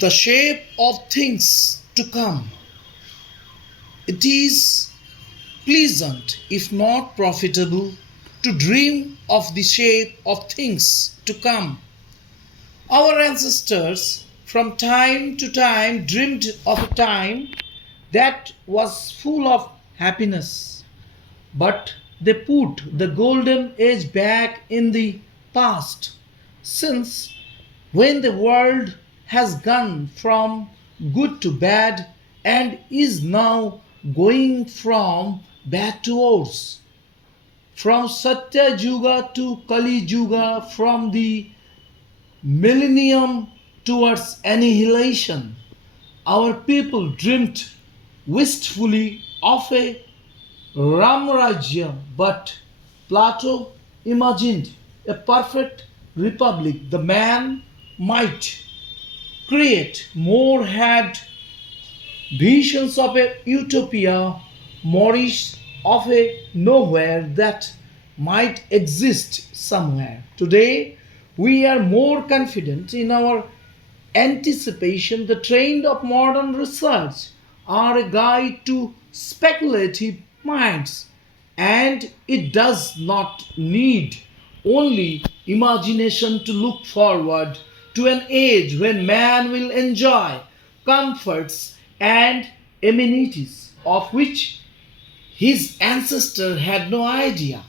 the shape of things to come. It is pleasant, if not profitable, to dream of the shape of things to come. Our ancestors from time to time dreamed of a time that was full of happiness, but they put the golden age back in the past, since when the world has gone from good to bad and is now going from bad to worse, from Satya Yuga to Kali Yuga, from the millennium towards annihilation. Our people dreamt wistfully of a Ramrajya, but Plato imagined a perfect republic. The man might create more had visions of a utopia, Maurice of a nowhere that might exist somewhere. Today, we are more confident in our anticipation. The trend of modern research are a guide to speculative minds, and it does not need only imagination to look forward to an age when man will enjoy comforts and amenities of which his ancestor had no idea.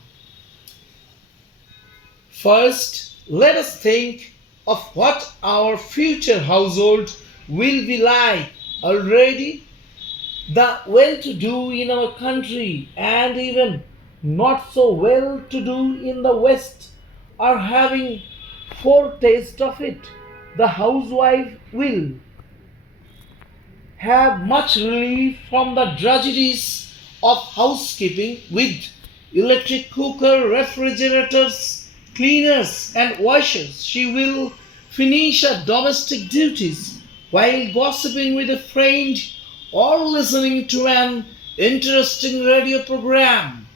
First, let us think of what our future household will be like. Already, the well to do in our country and even not so well to do in the West are having foretaste of it. The housewife will have much relief from the drudgeries of housekeeping with electric cooker, refrigerators, cleaners, and washers. She will finish her domestic duties while gossiping with a friend or listening to an interesting radio program.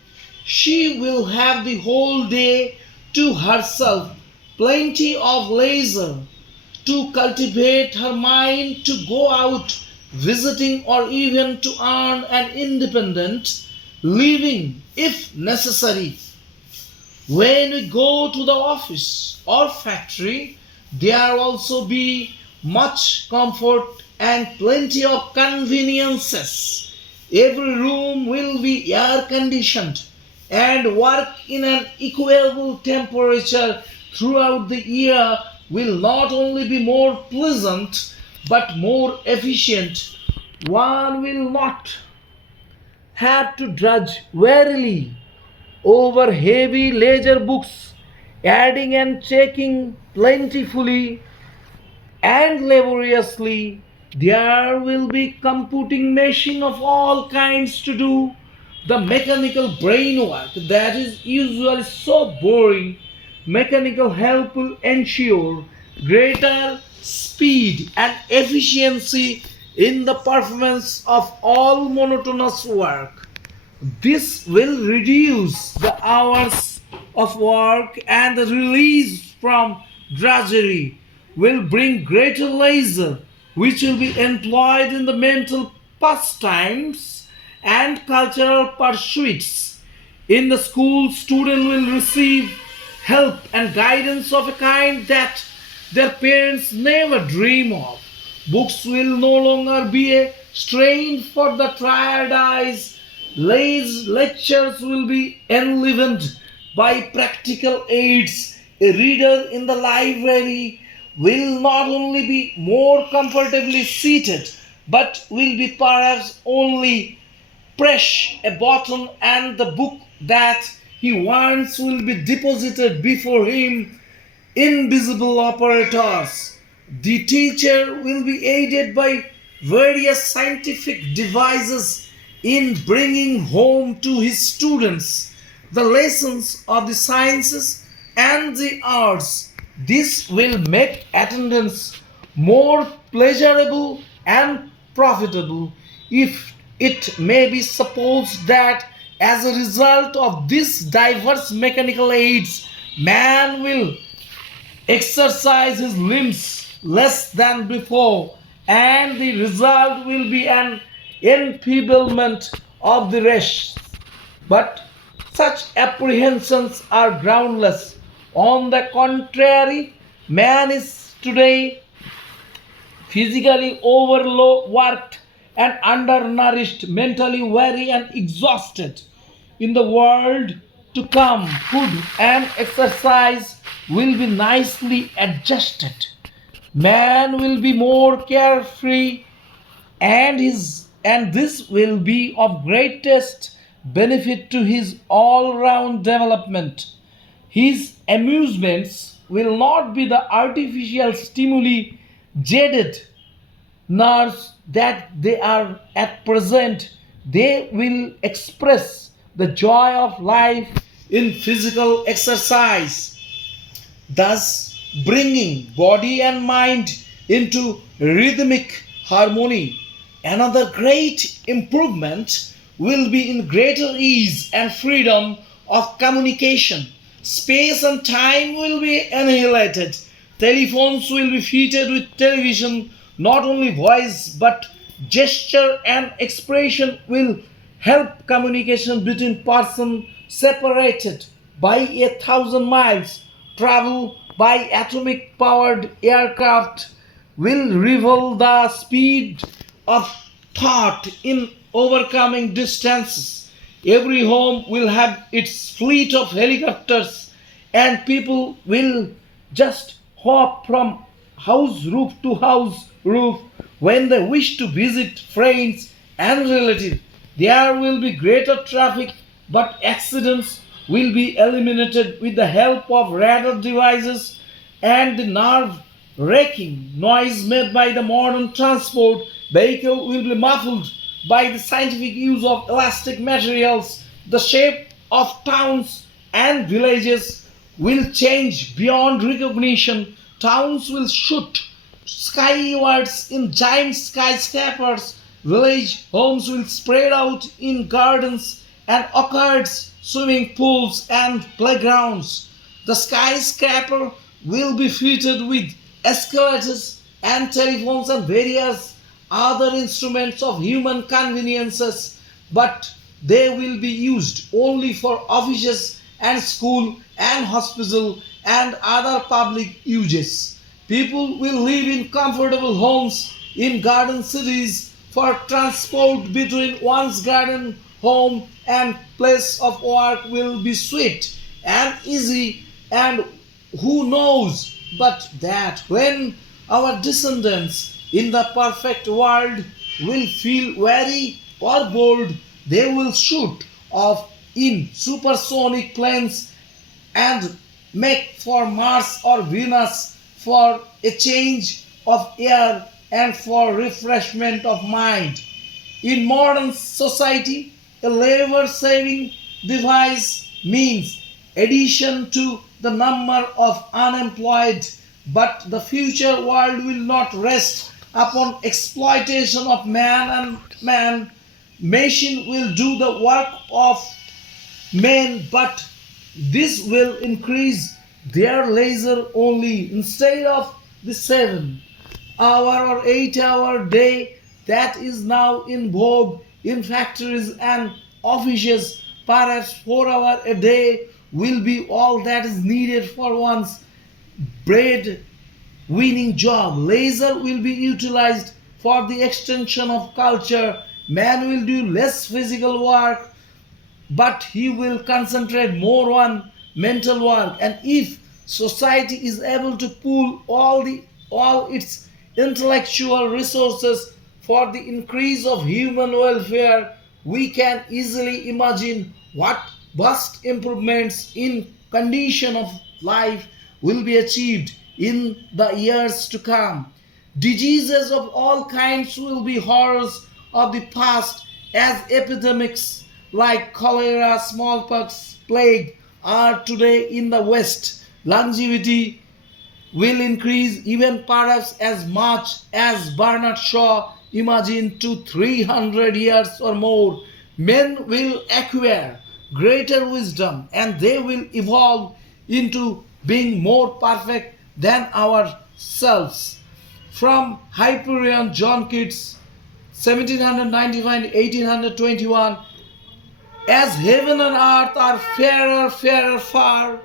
She will have the whole day to herself, plenty of leisure to cultivate her mind, to go out visiting, or even to earn an independent living if necessary. When we go to the office or factory, there will also be much comfort and plenty of conveniences. Every room will be air conditioned and work in an equable temperature throughout the year will not only be more pleasant but more efficient. One will not have to drudge wearily over heavy ledger books, adding and checking plentifully and laboriously. There will be computing machine of all kinds to do the mechanical brain work that is usually so boring. Mechanical help will ensure greater speed and efficiency in the performance of all monotonous work. This will reduce the hours of work, and the release from drudgery will bring greater leisure, which will be employed in the mental pastimes and cultural pursuits. In the school, students will receive help and guidance of a kind that their parents never dream of. Books will no longer be a strain for the tired eyes. Lectures will be enlivened by practical aids. A reader in the library will not only be more comfortably seated but will be perhaps only press a button and the book that he wants will be deposited before him. Invisible operators. The teacher will be aided by various scientific devices in bringing home to his students the lessons of the sciences and the arts. This will make attendance more pleasurable and profitable. If it may be supposed that as a result of these diverse mechanical aids, man will exercise his limbs less than before, and the result will be an enfeeblement of the rest. But such apprehensions are groundless. On the contrary, man is today physically overworked and undernourished, mentally weary and exhausted. In the world to come, food and exercise will be nicely adjusted. Man will be more carefree, and this will be of greatest benefit to his all-round development. His amusements will not be the artificial stimuli jaded nerves that they are at present. They will express the joy of life in physical exercise, thus bringing body and mind into rhythmic harmony. Another great improvement will be in greater ease and freedom of communication. Space and time will be annihilated. Telephones will be fitted with television. Not only voice but gesture and expression will help communication between persons separated by 1,000 miles. Travel by atomic powered aircraft will rival the speed of thought in overcoming distances. Every home will have its fleet of helicopters, and people will just hop from house roof to house roof when they wish to visit friends and relatives. There will be greater traffic, but accidents will be eliminated with the help of radar devices, and the nerve wrecking noise made by the modern transport vehicle will be muffled by the scientific use of elastic materials. The shape of towns and villages will change beyond recognition. Towns will shoot skywards in giant skyscrapers. Village homes will spread out in gardens and orchards, swimming pools, and playgrounds. The skyscraper will be fitted with escalators and telephones and various other instruments of human conveniences, but they will be used only for offices and school and hospital and other public uses. People will live in comfortable homes in garden cities, for transport between one's garden home and place of work will be swift and easy. And who knows but that when our descendants in the perfect world will feel weary or bored, they will shoot off in supersonic planes and make for Mars or Venus for a change of air and for refreshment of mind. In modern society, a labor saving device means addition to the number of unemployed, but the future world will not rest upon exploitation of man and man. Machine will do the work of men, but this will increase their leisure only. Instead of the 7 hour or 8 hour day that is now in vogue in factories and offices, perhaps 4 hour a day will be all that is needed for one's bread winning job. Leisure will be utilized for the extension of culture. Man will do less physical work, but he will concentrate more on mental work. And if society is able to pool all its intellectual resources for the increase of human welfare, we can easily imagine what vast improvements in condition of life will be achieved in the years to come. Diseases of all kinds will be horrors of the past, as epidemics like cholera, smallpox, plague are today in the West. Longevity will increase even perhaps as much as Bernard Shaw imagined, to 300 years or more. Men will acquire greater wisdom and they will evolve into being more perfect than ourselves. from Hyperion, John Keats, 1795 1821. As heaven and earth are fairer, fairer far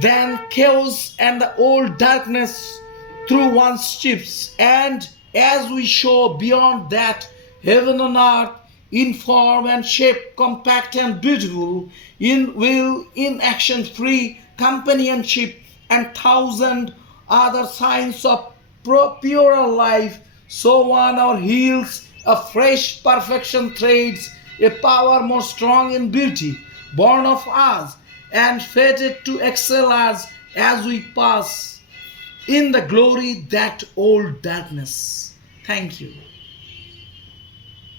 than chaos and the old darkness through one's ships, and as we show beyond that, heaven and earth in form and shape, compact and beautiful, in will, in action, free, companionship, and thousand other signs of purer life, so on our heels a fresh perfection trades, a power more strong in beauty, born of us, and fated to excel us as we pass in the glory that old darkness. Thank you.